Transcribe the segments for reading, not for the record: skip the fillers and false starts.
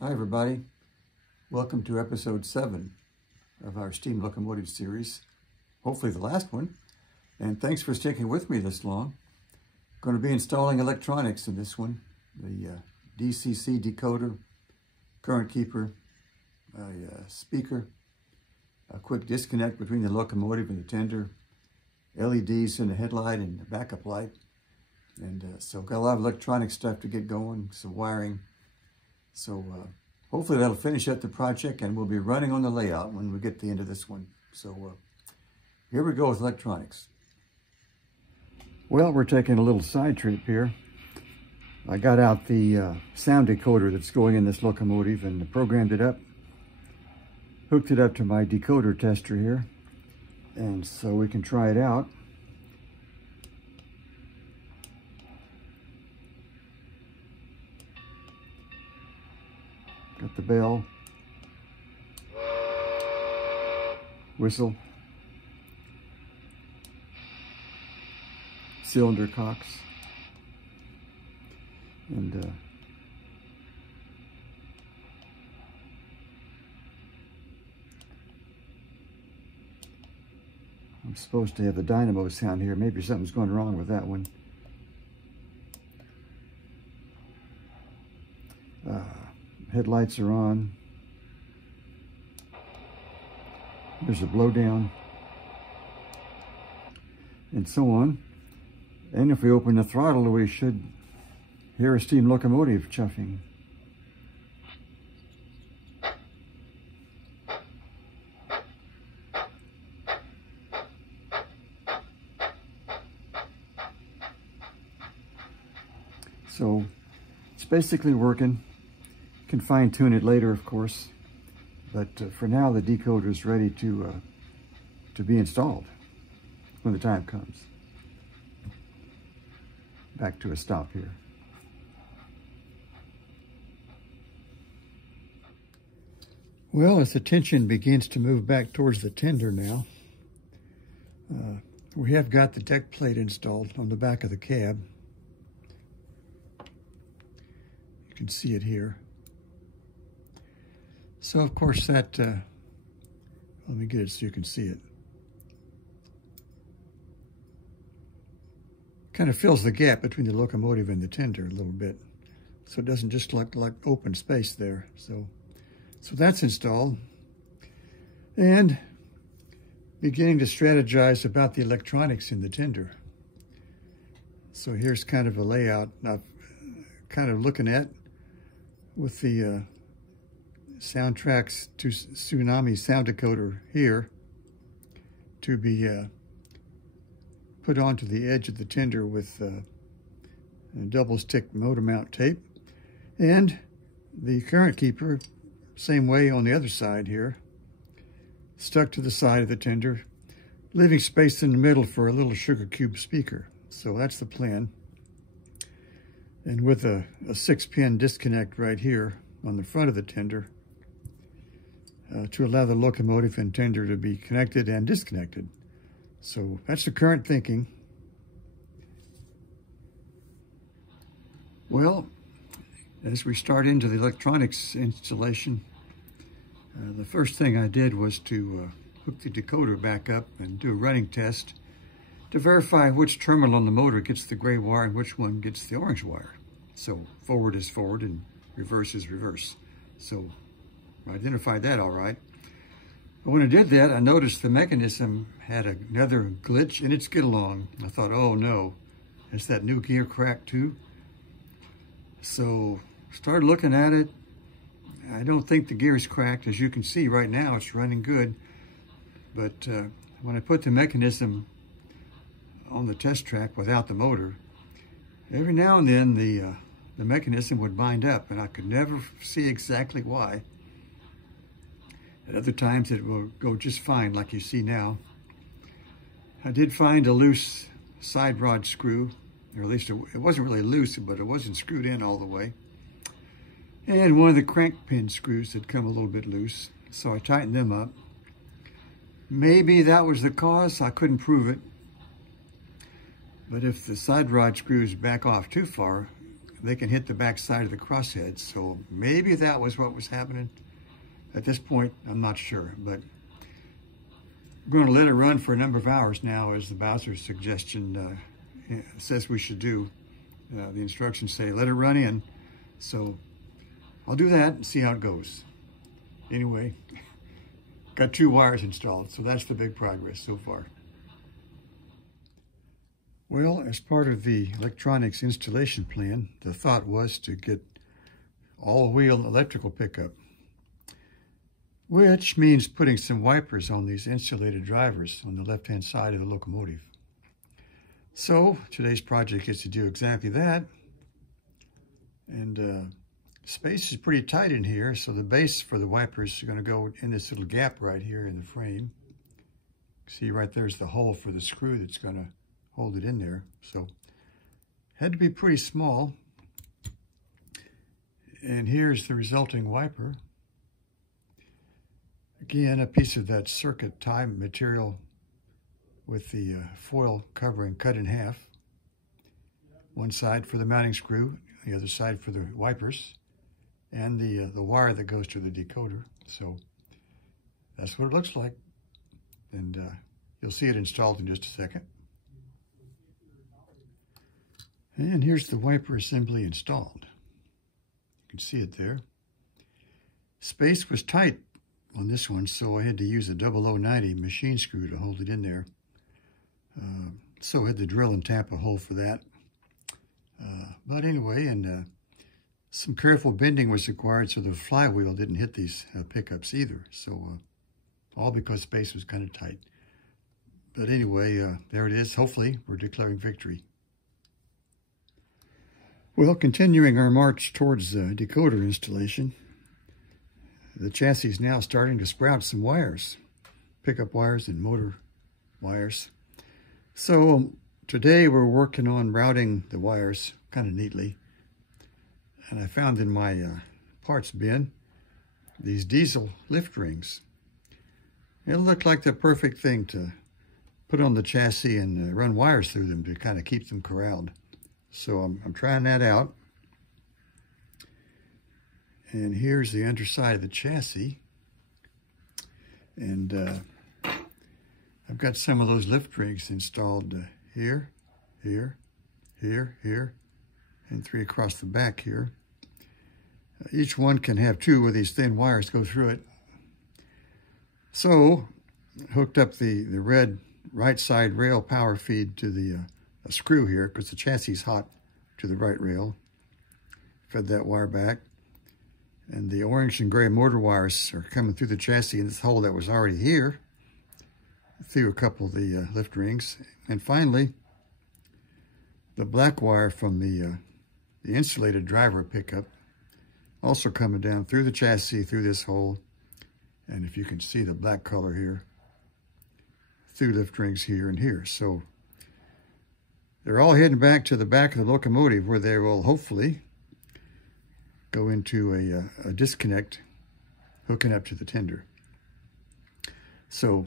Hi everybody, welcome to episode 7 of our steam locomotive series, hopefully the last one, and thanks for sticking with me this long. I'm going to be installing electronics in this one, the DCC decoder, current keeper, a speaker, a quick disconnect between the locomotive and the tender, LEDs in the headlight and the backup light, and so got a lot of electronic stuff to get going, some wiring. So hopefully that'll finish up the project and we'll be running on the layout when we get to the end of this one. So here we go with electronics. Well, we're taking a little side trip here. I got out the sound decoder that's going in this locomotive and programmed it up. Hooked it up to my decoder tester here. And so we can try it out. Got the bell, whistle, cylinder cocks, and I'm supposed to have the dynamo sound here. Maybe something's going wrong with that one. Headlights are on. There's a blowdown. And so on. And if we open the throttle, we should hear a steam locomotive chuffing. So it's basically working. Can fine tune it later, of course, but for now the decoder is ready to be installed when the time comes. Back to a stop here. Well, as the tension begins to move back towards the tender now, we have got the deck plate installed on the back of the cab. You can see it here. So of course that, let me get it so you can see it. Kind of fills the gap between the locomotive and the tender a little bit. So it doesn't just look like open space there. So that's installed. And beginning to strategize about the electronics in the tender. So here's kind of a layout I'm kind of looking at with the Soundtrack's to Tsunami sound decoder here to be put onto the edge of the tender with a double stick motor mount tape, and the current keeper same way on the other side here, stuck to the side of the tender, leaving space in the middle for a little sugar cube speaker. So that's the plan, and with a 6-pin disconnect right here on the front of the tender to allow the locomotive and tender to be connected and disconnected. So that's the current thinking. Well, as we start into the electronics installation, the first thing I did was to hook the decoder back up and do a running test to verify which terminal on the motor gets the gray wire and which one gets the orange wire. So forward is forward and reverse is reverse. So I identified that all right. But when I did that, I noticed the mechanism had another glitch in its get-along. I thought, oh no, is that new gear cracked too? So started looking at it. I don't think the gear is cracked. As you can see right now, it's running good. But when I put the mechanism on the test track without the motor, every now and then the mechanism would bind up, and I could never see exactly why. At other times it will go just fine, like you see now. I did find a loose side rod screw, or at least it wasn't really loose, but it wasn't screwed in all the way. And one of the crank pin screws had come a little bit loose, so I tightened them up. Maybe that was the cause. I couldn't prove it. But if the side rod screws back off too far, they can hit the back side of the crossheads. So maybe that was what was happening. At this point, I'm not sure, but I'm going to let it run for a number of hours now, as the Bowser's suggestion says we should do. The instructions say let it run in. So I'll do that and see how it goes. Anyway, got 2 wires installed, so that's the big progress so far. Well, as part of the electronics installation plan, the thought was to get all-wheel electrical pickup, which means putting some wipers on these insulated drivers on the left-hand side of the locomotive. So today's project is to do exactly that. And space is pretty tight in here, so the base for the wipers are going to go in this little gap right here in the frame. See, right there's the hole for the screw that's going to hold it in there. So had to be pretty small. And here's the resulting wiper. Again, a piece of that circuit tie material with the foil covering cut in half. One side for the mounting screw, the other side for the wipers, and the wire that goes to the decoder. So that's what it looks like. And you'll see it installed in just a second. And here's the wiper assembly installed. You can see it there. Space was tight on this one, so I had to use a 0090 machine screw to hold it in there. So I had to drill and tap a hole for that. But anyway, and some careful bending was required so the flywheel didn't hit these pickups either. So all because space was kind of tight. But anyway, there it is. Hopefully, we're declaring victory. Well, continuing our march towards decoder installation, the chassis is now starting to sprout some wires, pickup wires and motor wires. So today we're working on routing the wires kind of neatly. And I found in my parts bin these diesel lift rings. It looked like the perfect thing to put on the chassis and run wires through them to kind of keep them corralled. So I'm trying that out. And here's the underside of the chassis. And I've got some of those lift rings installed here, here, here, here, and 3 across the back here. Each one can have 2 of these thin wires go through it. So hooked up the red right side rail power feed to the a screw here, because the chassis is hot to the right rail. Fed that wire back. And the orange and gray motor wires are coming through the chassis in this hole that was already here, through a couple of the lift rings. And finally, the black wire from the insulated driver pickup, also coming down through the chassis, through this hole. And if you can see the black color here, through lift rings here and here. So they're all heading back to the back of the locomotive, where they will hopefully go into a disconnect, hooking up to the tender. So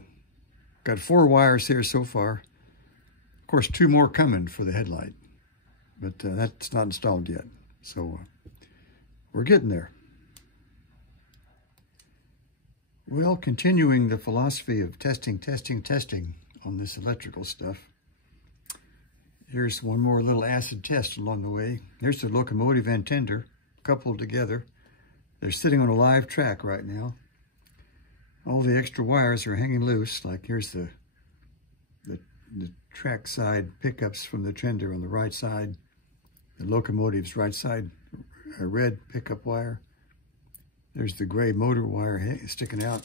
got 4 wires here so far. Of course, 2 more coming for the headlight, but that's not installed yet. So we're getting there. Well, continuing the philosophy of testing, testing, testing on this electrical stuff, here's one more little acid test along the way. Here's the locomotive and tender coupled together. They're sitting on a live track right now. All the extra wires are hanging loose. Like here's the track side pickups from the tender on the right side. The locomotive's right side, a red pickup wire. There's the gray motor wire sticking out.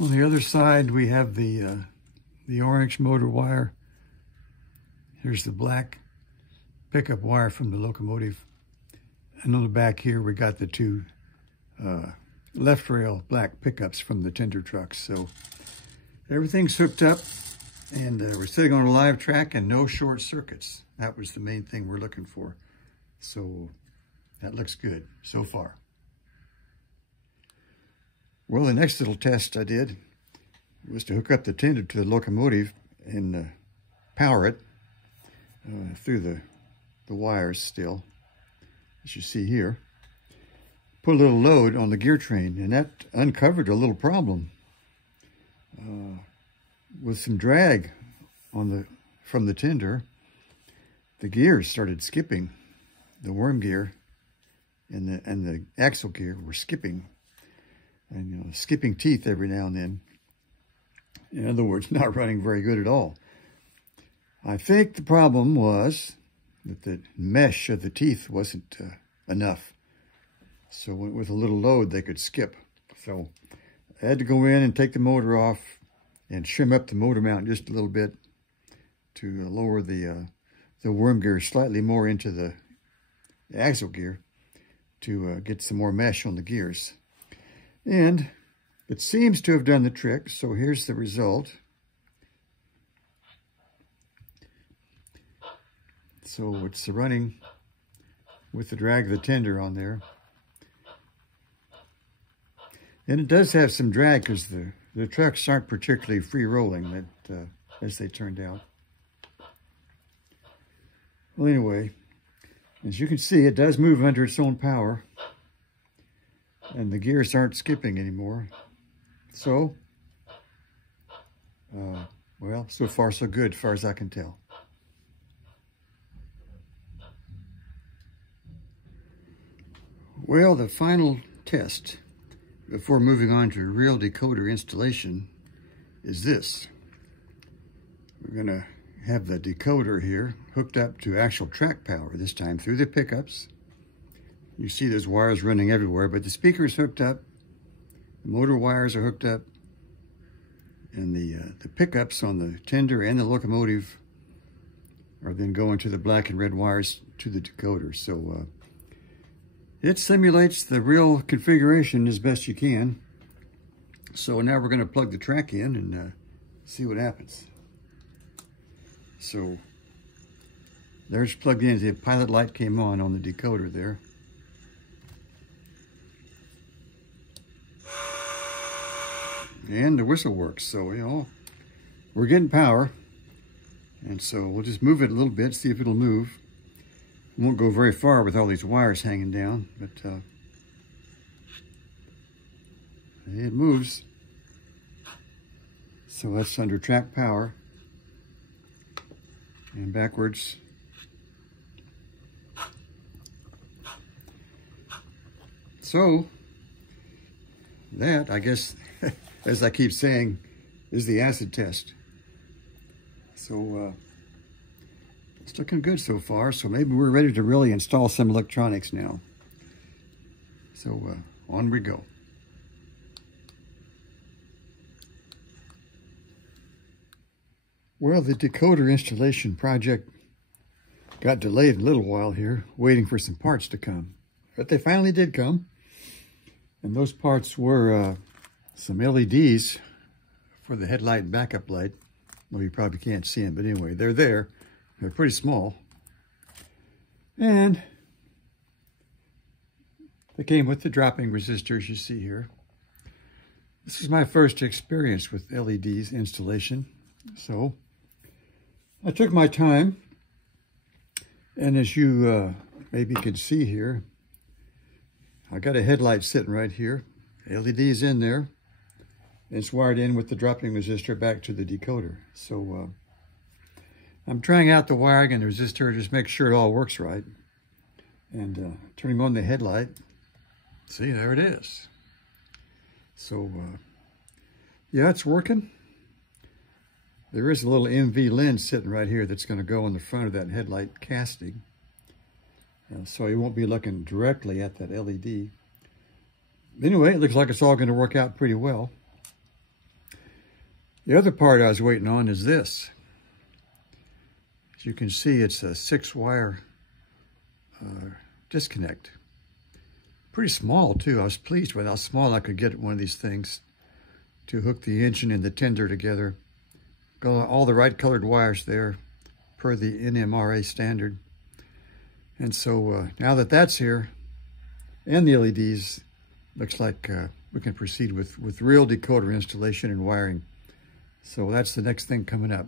On the other side, we have the orange motor wire. Here's the black pickup wire from the locomotive. And on the back here, we got the 2 left rail black pickups from the tender trucks. So everything's hooked up, and we're sitting on a live track and no short circuits. That was the main thing we're looking for. So that looks good so far. Well, the next little test I did was to hook up the tender to the locomotive and power it through the the wires still, as you see here. Put a little load on the gear train, and that uncovered a little problem. With some drag on from the tender, the gears started skipping. The worm gear and the axle gear were skipping, and skipping teeth every now and then. In other words, not running very good at all. I think the problem was that the mesh of the teeth wasn't enough. So with a little load, they could skip. So I had to go in and take the motor off and trim up the motor mount just a little bit to lower the worm gear slightly more into the axle gear to get some more mesh on the gears. And it seems to have done the trick. So here's the result. So it's running with the drag of the tender on there. And it does have some drag because the trucks aren't particularly free-rolling as they turned out. Well, anyway, as you can see, it does move under its own power. And the gears aren't skipping anymore. So, well, so far so good, as far as I can tell. Well, the final test before moving on to real decoder installation is this. We're going to have the decoder here hooked up to actual track power, this time through the pickups. You see there's wires running everywhere, but the speaker is hooked up, the motor wires are hooked up, and the pickups on the tender and the locomotive are then going to the black and red wires to the decoder. So it simulates the real configuration as best you can. So now we're going to plug the track in and see what happens. So there's plugged in. The pilot light came on the decoder there. And the whistle works. So, we're getting power. And so we'll just move it a little bit, see if it'll move. Won't go very far with all these wires hanging down, but it moves. So that's under track power. And backwards. So that, I guess, as I keep saying, is the acid test. So it's looking good so far, so maybe we're ready to really install some electronics now. So on we go. Well, the decoder installation project got delayed a little while here, waiting for some parts to come. But they finally did come. And those parts were some LEDs for the headlight and backup light. Well, you probably can't see them, but anyway, they're there. They're pretty small. And they came with the dropping resistors you see here. This is my first experience with LEDs installation. So I took my time. And as you maybe can see here, I got a headlight sitting right here. LEDs in there. And it's wired in with the dropping resistor back to the decoder. So I'm trying out the wiring and the resistor, just make sure it all works right. And turning on the headlight. See, there it is. So, yeah, it's working. There is a little MV lens sitting right here that's going to go in the front of that headlight casting. So you won't be looking directly at that LED. Anyway, it looks like it's all going to work out pretty well. The other part I was waiting on is this. As you can see, it's a 6-wire disconnect. Pretty small, too. I was pleased with how small I could get one of these things to hook the engine and the tender together. Got all the right colored wires there per the NMRA standard. And so now that that's here, and the LEDs, looks like we can proceed with real decoder installation and wiring. So that's the next thing coming up.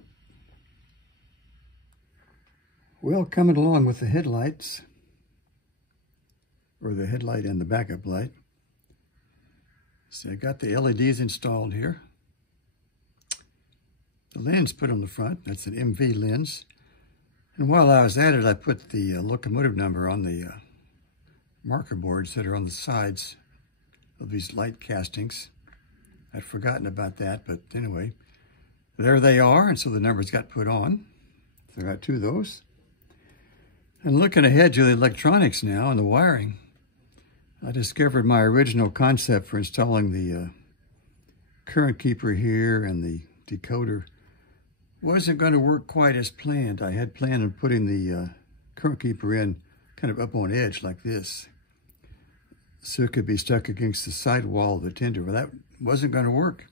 Well, coming along with the headlights, or the headlight and the backup light. So I got the LEDs installed here. The lens put on the front, that's an MV lens. And while I was at it, I put the locomotive number on the marker boards that are on the sides of these light castings. I'd forgotten about that, but anyway, there they are, and so the numbers got put on. So I got two of those. And looking ahead to the electronics now and the wiring, I discovered my original concept for installing the current keeper here and the decoder wasn't going to work quite as planned. I had planned on putting the current keeper in kind of up on edge like this, so it could be stuck against the side wall of the tender. Well, that wasn't going to work.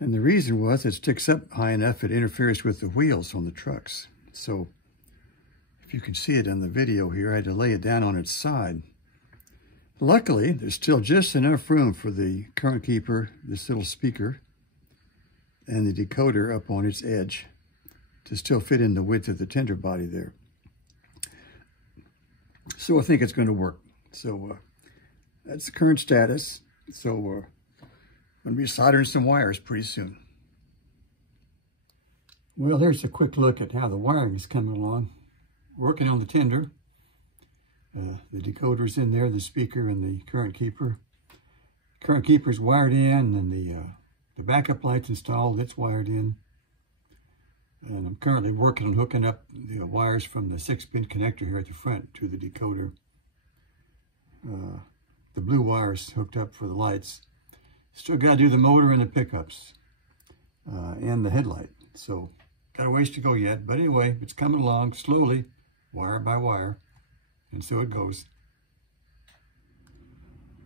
And the reason was it sticks up high enough it interferes with the wheels on the trucks. So if you can see it in the video here, I had to lay it down on its side. Luckily, there's still just enough room for the current keeper, this little speaker, and the decoder up on its edge to still fit in the width of the tender body there. So I think it's going to work. So that's the current status. So I'm going to be soldering some wires pretty soon. Well, here's a quick look at how the wiring is coming along. Working on the tender. The decoder's in there, the speaker and the current keeper. Current keeper's wired in, and the backup light's installed, it's wired in. And I'm currently working on hooking up the wires from the 6-pin connector here at the front to the decoder. The blue wire's hooked up for the lights. Still got to do the motor and the pickups and the headlight. So got a ways to go yet, but anyway, it's coming along slowly, wire by wire. And so it goes.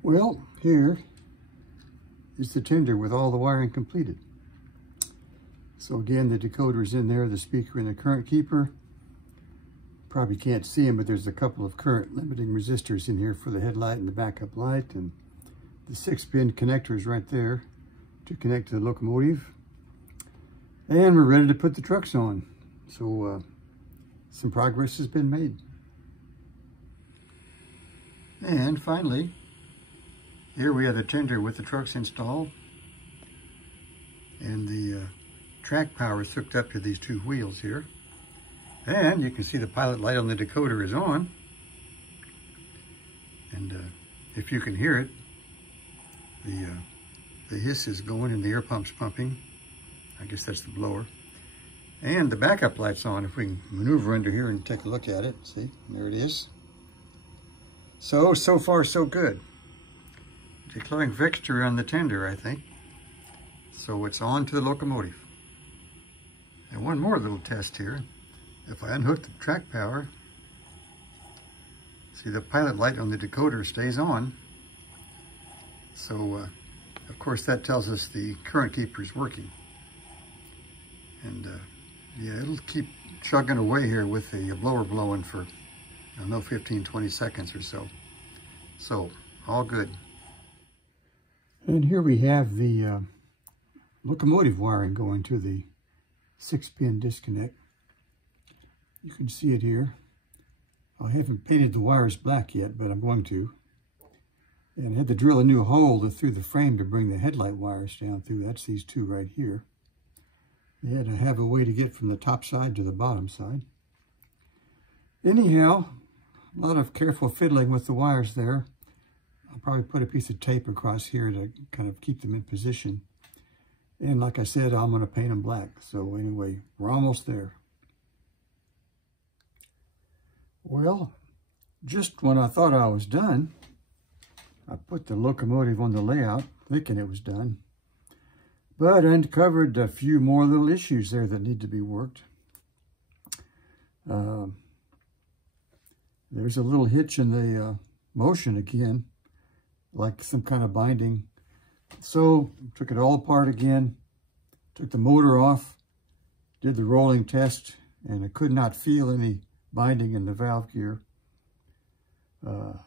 Well, here is the tender with all the wiring completed. So again, the decoder is in there, the speaker and the current keeper. Probably can't see them, but there's a couple of current limiting resistors in here for the headlight and the backup light. And the 6-pin connector is right there to connect to the locomotive. And we're ready to put the trucks on. So some progress has been made. And finally, here we have the tender with the trucks installed, and the track power is hooked up to these two wheels here. And you can see the pilot light on the decoder is on. And if you can hear it, the hiss is going and the air pump's pumping. I guess that's the blower. And the backup light's on. If we can maneuver under here and take a look at it, see, there it is. So far, so good. Declaring victory on the tender, I think. So it's on to the locomotive. And one more little test here. If I unhook the track power, see the pilot light on the decoder stays on. So, of course, that tells us the current keeper is working. And yeah, it'll keep chugging away here with the blower blowing for, I don't know, 15, 20 seconds or so. So, all good. And here we have the locomotive wiring going to the 6-pin disconnect. You can see it here. I haven't painted the wires black yet, but I'm going to. And I had to drill a new hole through the frame to bring the headlight wires down through. That's these two right here. They had to have a way to get from the top side to the bottom side. Anyhow, a lot of careful fiddling with the wires there. I'll probably put a piece of tape across here to kind of keep them in position. And like I said, I'm going to paint them black. So anyway, we're almost there. Well, just when I thought I was done, I put the locomotive on the layout, thinking it was done. But I uncovered a few more little issues there that need to be worked. There's a little hitch in the motion again, like some kind of binding. So took it all apart again, took the motor off, did the rolling test, and I could not feel any binding in the valve gear.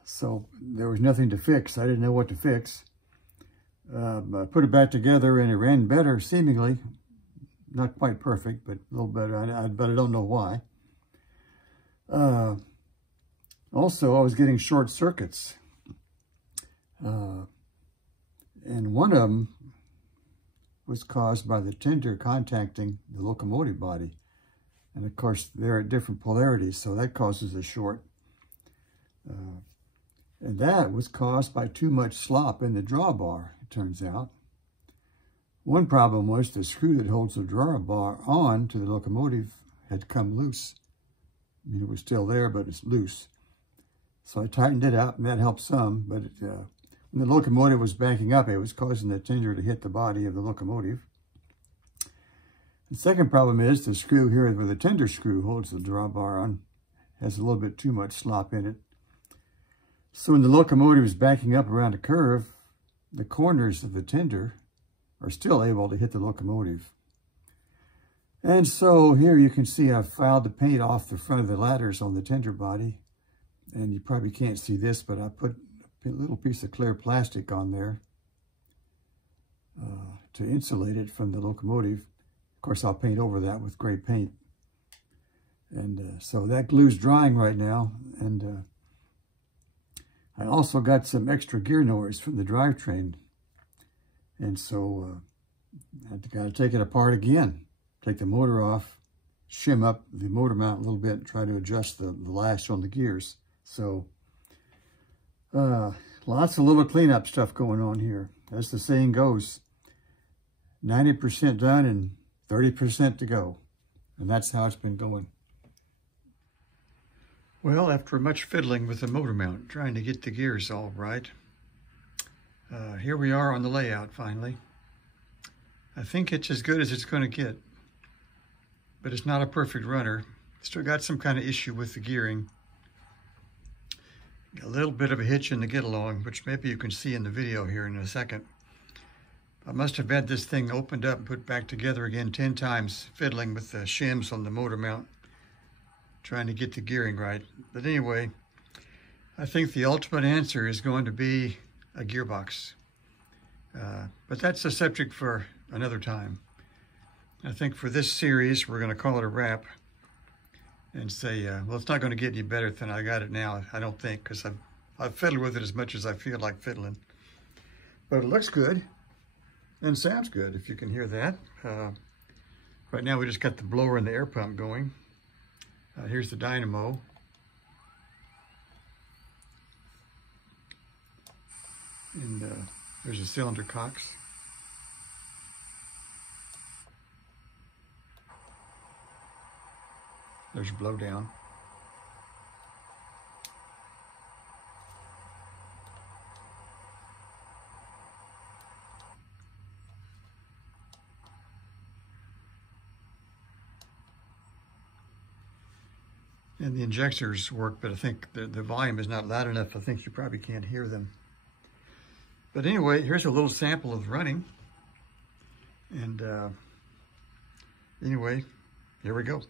So there was nothing to fix. I didn't know what to fix. I put it back together and it ran better, seemingly. Not quite perfect, but a little better, but I don't know why. Also, I was getting short circuits. And one of them was caused by the tender contacting the locomotive body. And of course, they're at different polarities, so that causes a short. And that was caused by too much slop in the drawbar, it turns out. One problem was the screw that holds the drawbar on to the locomotive had come loose. I mean, it was still there, but it's loose. So I tightened it up, and that helped some, but when the locomotive was backing up, it was causing the tender to hit the body of the locomotive. The second problem is the screw here where the tender screw holds the drawbar on has a little bit too much slop in it. So when the locomotive is backing up around a curve, the corners of the tender are still able to hit the locomotive. And so here you can see I've filed the paint off the front of the ladders on the tender body. And you probably can't see this, but I put a little piece of clear plastic on there to insulate it from the locomotive. Of course, I'll paint over that with gray paint. And so that glue's drying right now. And I also got some extra gear noise from the drivetrain. And so I've got to take it apart again. Take the motor off, shim up the motor mount a little bit, and try to adjust the lash on the gears. So lots of little cleanup stuff going on here. As the saying goes, 90% done and 30% to go. And that's how it's been going. Well, after much fiddling with the motor mount, trying to get the gears all right, here we are on the layout finally. I think it's as good as it's going to get, but it's not a perfect runner. Still got some kind of issue with the gearing. A little bit of a hitch in the get-along, which maybe you can see in the video here in a second. I must have had this thing opened up and put back together again 10 times, fiddling with the shims on the motor mount, trying to get the gearing right. But anyway, I think the ultimate answer is going to be a gearbox. But that's a subject for another time. I think for this series, we're going to call it a wrap and say, well, it's not going to get any better than I got it now, I don't think, because I've fiddled with it as much as I feel like fiddling. But it looks good and sounds good, if you can hear that. Right now, we just got the blower and the air pump going. Here's the dynamo. And there's the cylinder cocks. There's blowdown. And the injectors work, but I think the volume is not loud enough. I think you probably can't hear them. But anyway, here's a little sample of running. And anyway, here we go.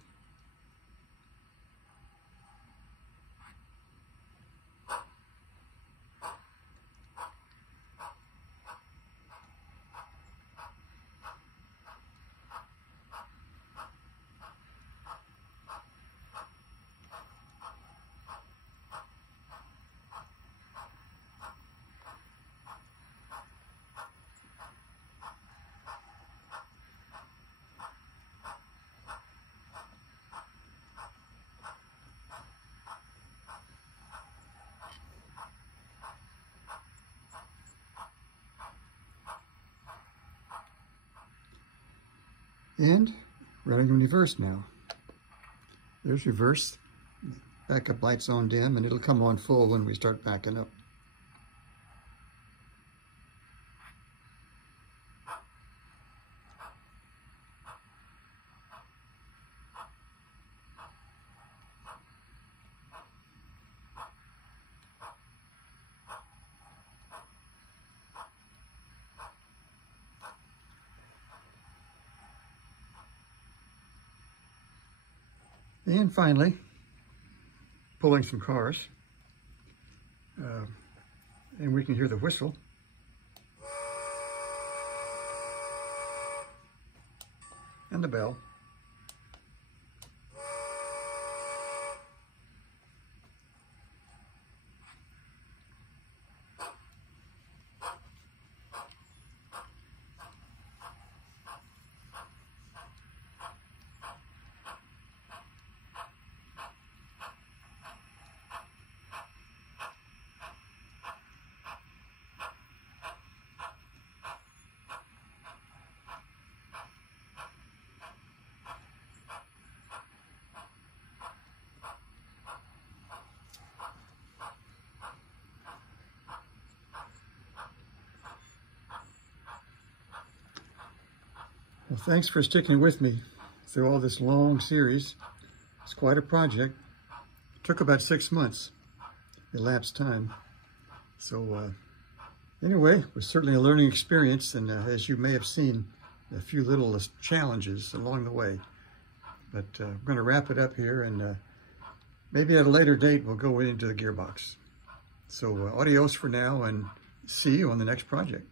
And running in reverse now. There's reverse. Backup light's on dim, and it'll come on full when we start backing up. And finally, pulling some cars, and we can hear the whistle. And the bell. Thanks for sticking with me through all this long series. It's quite a project. It took about 6 months, elapsed time. So anyway, it was certainly a learning experience, and as you may have seen, a few little challenges along the way. But we're going to wrap it up here, and maybe at a later date we'll go into the gearbox. So adios for now, and see you on the next project.